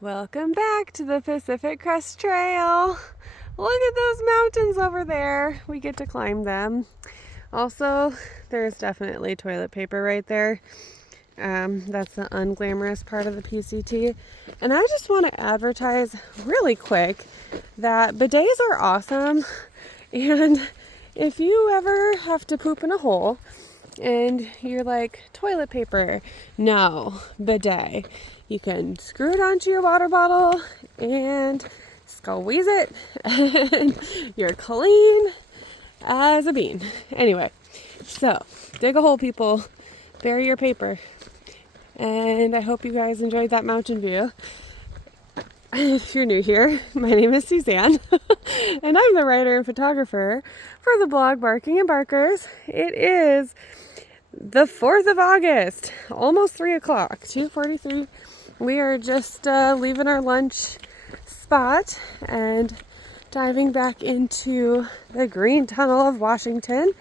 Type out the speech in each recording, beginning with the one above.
Welcome back to the Pacific Crest Trail. Look at those mountains over there. We get to climb them. Also, there's definitely toilet paper right there. That's the unglamorous part of the PCT. And I just want to advertise really quick that bidets are awesome. And if you ever have to poop in a hole and you're like, toilet paper, no, bidet. You can screw it onto your water bottle and squeeze it, and you're clean as a bean. Anyway, so dig a hole, people, bury your paper, and I hope you guys enjoyed that mountain view. If you're new here, my name is Suzanne, and I'm the writer and photographer for the blog Barking and Barkers. It is the 4th of August, almost 3 o'clock, 2:43. We are just leaving our lunch spot and diving back into the Green Tunnel of Washington.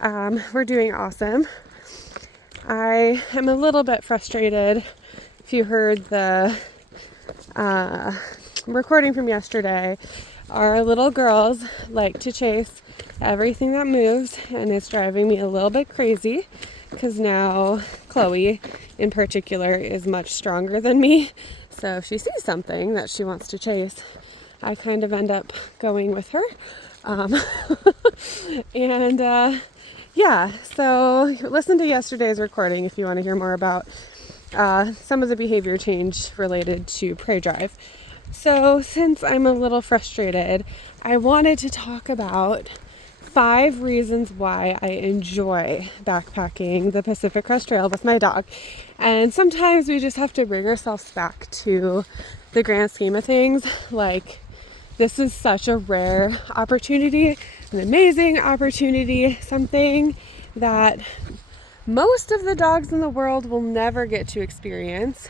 We're doing awesome. I am a little bit frustrated. If you heard the recording from yesterday, our little girls like to chase everything that moves, and it's driving me a little bit crazy because now Chloe in particular is much stronger than me. So if she sees something that she wants to chase, I kind of end up going with her. So listen to yesterday's recording if you want to hear more about some of the behavior change related to prey drive. So since I'm a little frustrated, I wanted to talk about 5 reasons why I enjoy backpacking the Pacific Crest Trail with my dog. And sometimes we just have to bring ourselves back to the grand scheme of things. Like, this is such a rare opportunity, an amazing opportunity, something that most of the dogs in the world will never get to experience.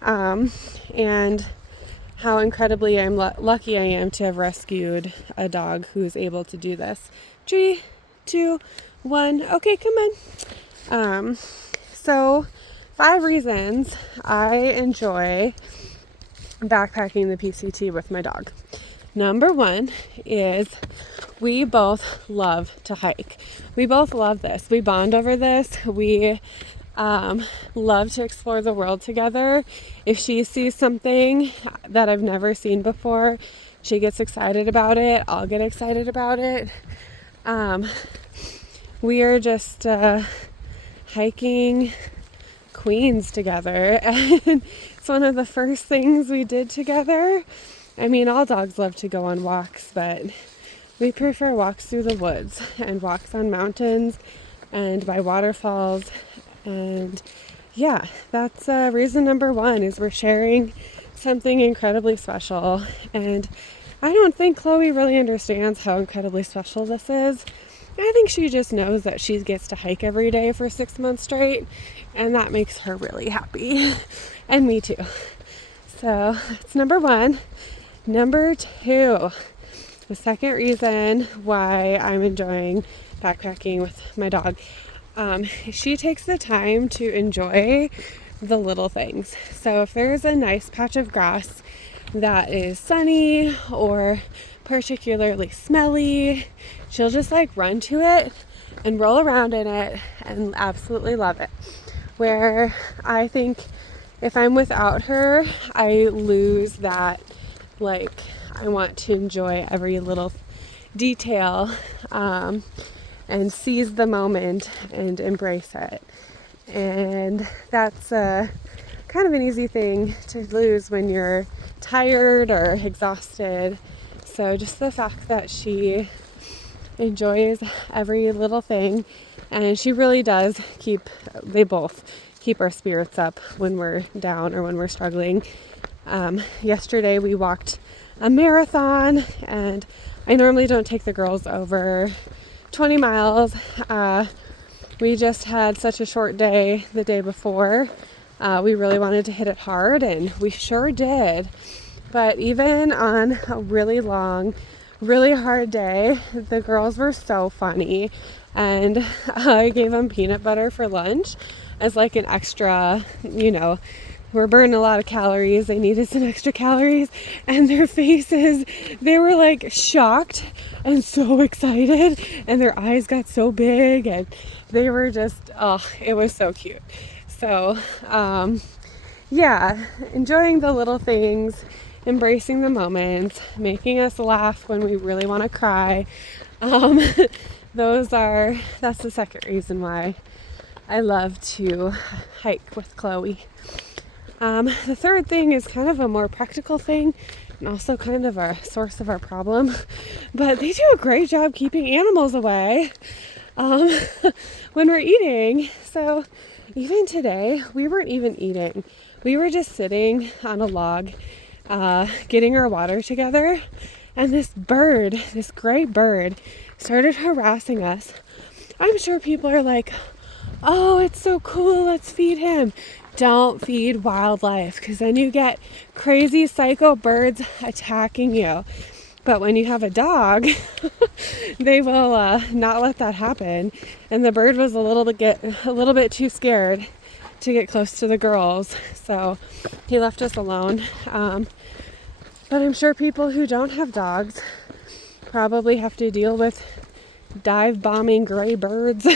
And how incredibly lucky I am to have rescued a dog who's able to do this. 3, 2, 1. Okay, come on. So 5 reasons I enjoy backpacking the PCT with my dog. Number 1 is we both love to hike. We both love this. We bond over this. We love to explore the world together. If she sees something that I've never seen before, she gets excited about it. I'll get excited about it. We are just hiking queens together, and it's one of the first things we did together. I mean, all dogs love to go on walks, but we prefer walks through the woods and walks on mountains and by waterfalls. And yeah, that's reason number 1 is we're sharing something incredibly special. And I don't think Chloe really understands how incredibly special this is. I think she just knows that she gets to hike every day for 6 months straight, and that makes her really happy. And me too. So that's number 1. Number 2, the second reason why I'm enjoying backpacking with my dog. She takes the time to enjoy the little things. So if there's a nice patch of grass that is sunny or particularly smelly, she'll just run to it and roll around in it and absolutely love it. Where I think if I'm without her, I lose that, I want to enjoy every little detail, and seize the moment and embrace it. And that's kind of an easy thing to lose when you're tired or exhausted. So just the fact that she enjoys every little thing, and she really does they both keep our spirits up when we're down or when we're struggling. Yesterday we walked a marathon, and I normally don't take the girls over 20 miles. We just had such a short day the day before. We really wanted to hit it hard, and we sure did. But even on a really long, really hard day, the girls were so funny. And I gave them peanut butter for lunch as an extra, we're burning a lot of calories. They needed some extra calories, and their faces, they were like shocked and so excited, and their eyes got so big, and they were just, oh, it was so cute. So, yeah, enjoying the little things, embracing the moments, making us laugh when we really want to cry. That's the second reason why I love to hike with Chloe. The third thing is kind of a more practical thing and also kind of a source of our problem, but they do a great job keeping animals away when we're eating. So even today, we weren't even eating. We were just sitting on a log, getting our water together, and this gray bird, started harassing us. I'm sure people are like, oh, it's so cool, let's feed him. Don't feed wildlife, because then you get crazy psycho birds attacking you. But when you have a dog, they will not let that happen. And the bird was a little bit too scared to get close to the girls, so he left us alone. But I'm sure people who don't have dogs probably have to deal with dive bombing gray birds.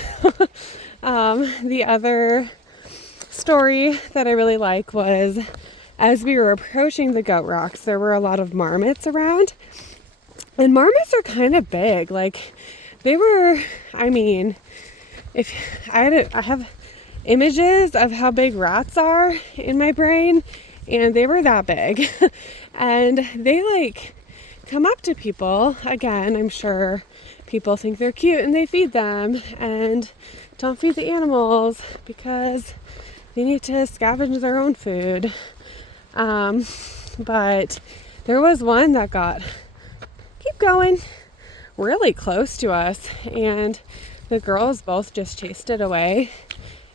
The other story that I really like was, as we were approaching the goat rocks, there were a lot of marmots around. And marmots are kind of big. Like, they were, I mean, if I have images of how big rats are in my brain, and they were that big. And they like come up to people. Again, I'm sure people think they're cute and they feed them, and don't feed the animals because they need to scavenge their own food. But there was one that got, keep going, really close to us, and the girls both just chased it away,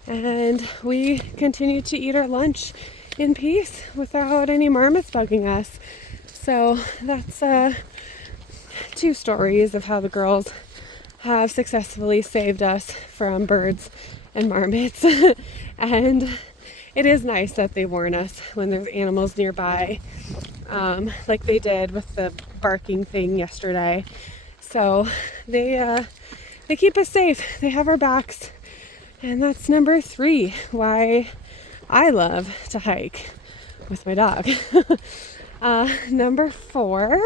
and we continued to eat our lunch in peace without any marmots bugging us. So that's two stories of how the girls have successfully saved us from birds and marmots. And it is nice that they warn us when there's animals nearby, like they did with the barking thing yesterday. So they keep us safe. They have our backs. And that's number 3, why I love to hike with my dog. Number 4,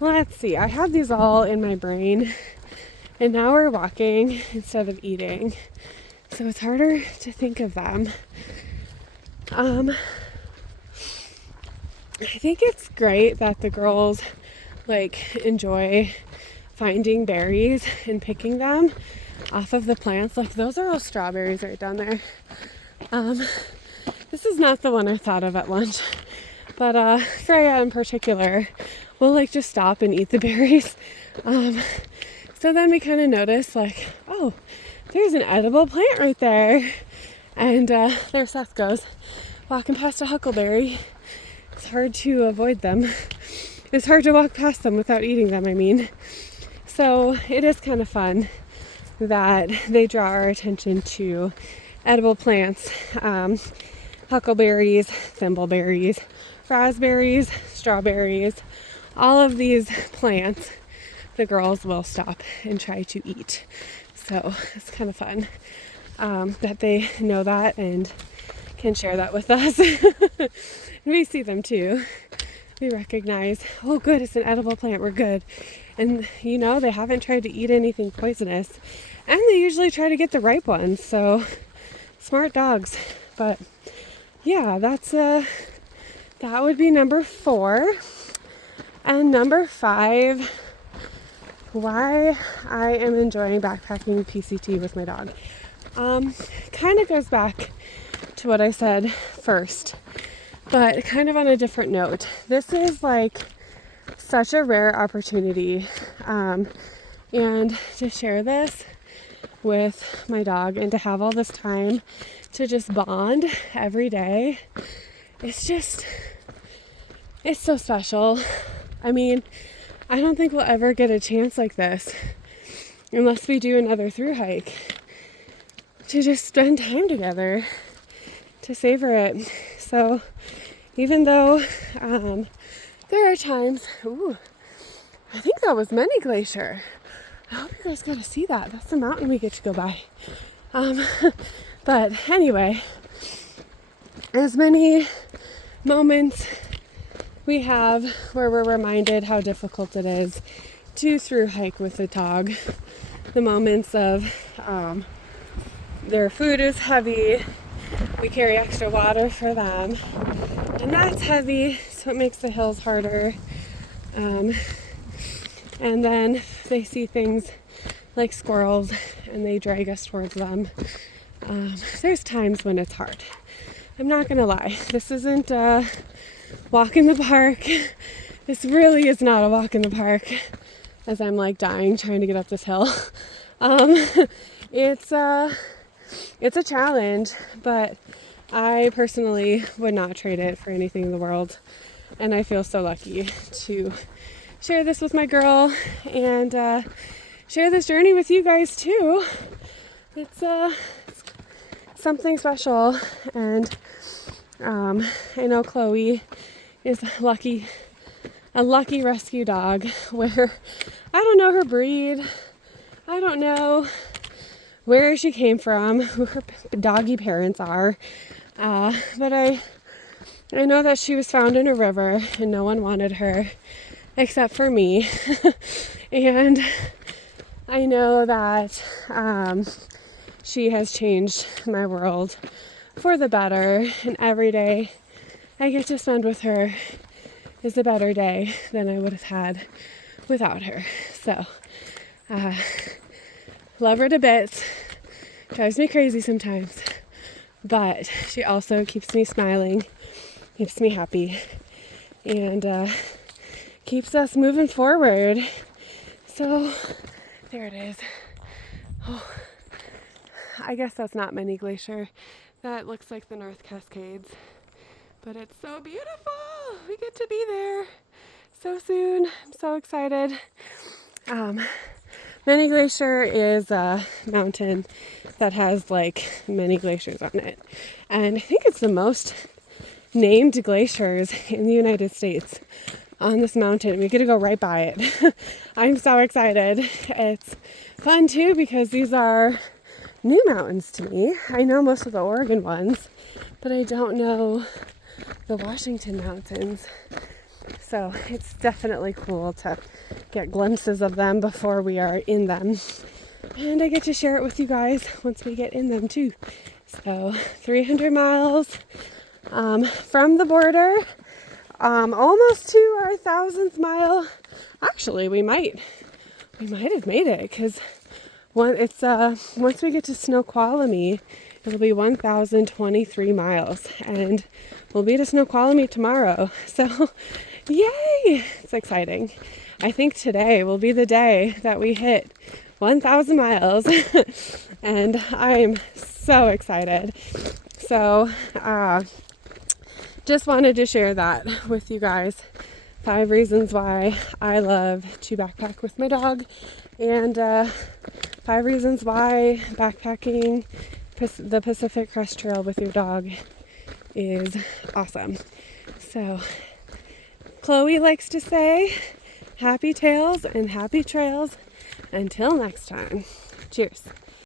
let's see, I had these all in my brain, and now we're walking instead of eating, so it's harder to think of them. I think it's great that the girls like enjoy finding berries and picking them off of the plants. Like, those are all strawberries right down there. This is not the one I thought of at lunch, but Freyja in particular will like just stop and eat the berries. So then we kind of notice like, oh, there's an edible plant right there. And there Seth goes, walking past a huckleberry. It's hard to avoid them. It's hard to walk past them without eating them, I mean. So it is kind of fun that they draw our attention to edible plants, huckleberries, thimbleberries, raspberries, strawberries, all of these plants the girls will stop and try to eat. So it's kind of fun that they know that and can share that with us. We see them too. We recognize, oh good, it's an edible plant, we're good. And you know, they haven't tried to eat anything poisonous, and they usually try to get the ripe ones, so smart dogs. But yeah, that's that would be number 4. And number 5, why I am enjoying backpacking PCT with my dog. Kind of goes back to what I said first, but kind of on a different note. This is like such a rare opportunity, and to share this with my dog and to have all this time to just bond every day, it's so special. I mean, I don't think we'll ever get a chance like this unless we do another through hike, to just spend time together to savor it. So even though there are times, I think that was Many Glacier. I hope you guys got to see that. That's the mountain we get to go by. But anyway, as many moments we have where we're reminded how difficult it is to through hike with a dog. The moments of their food is heavy, we carry extra water for them, and that's heavy, so it makes the hills harder. And then they see things like squirrels and they drag us towards them. There's times when it's hard. I'm not gonna lie, this isn't a walk in the park. This really is not a walk in the park, as I'm like dying trying to get up this hill. It's a challenge, but I personally would not trade it for anything in the world. And I feel so lucky to share this with my girl and share this journey with you guys too. It's something special, and I know Chloe is a lucky rescue dog where I don't know her breed. I don't know where she came from, who her doggy parents are, but I know that she was found in a river and no one wanted her except for me. And I know that she has changed my world for the better, and every day I get to spend with her is a better day than I would have had without her. So love her to bits. Drives me crazy sometimes, but she also keeps me smiling, keeps me happy, and keeps us moving forward. So there it is. Oh, I guess that's not Many Glacier. That looks like the North Cascades, but it's so beautiful. We get to be there so soon. I'm so excited. Many Glacier is a mountain that has like many glaciers on it, and I think it's the most named glaciers in the United States on this mountain. We get to go right by it. I'm so excited. It's fun too because these are new mountains to me. I know most of the Oregon ones, but I don't know the Washington mountains. So it's definitely cool to get glimpses of them before we are in them. And I get to share it with you guys once we get in them too. So 300 miles from the border, almost to our 1,000th mile. Actually, we might have made it, because once we get to Snoqualmie, it'll be 1,023 miles, and we'll be to Snoqualmie tomorrow. So, yay! It's exciting. I think today will be the day that we hit 1,000 miles, and I'm so excited. So, just wanted to share that with you guys. 5 reasons why I love to backpack with my dog, and 5 reasons why backpacking the Pacific Crest Trail with your dog is awesome. So, Chloe likes to say, happy tails and happy trails. Until next time, cheers.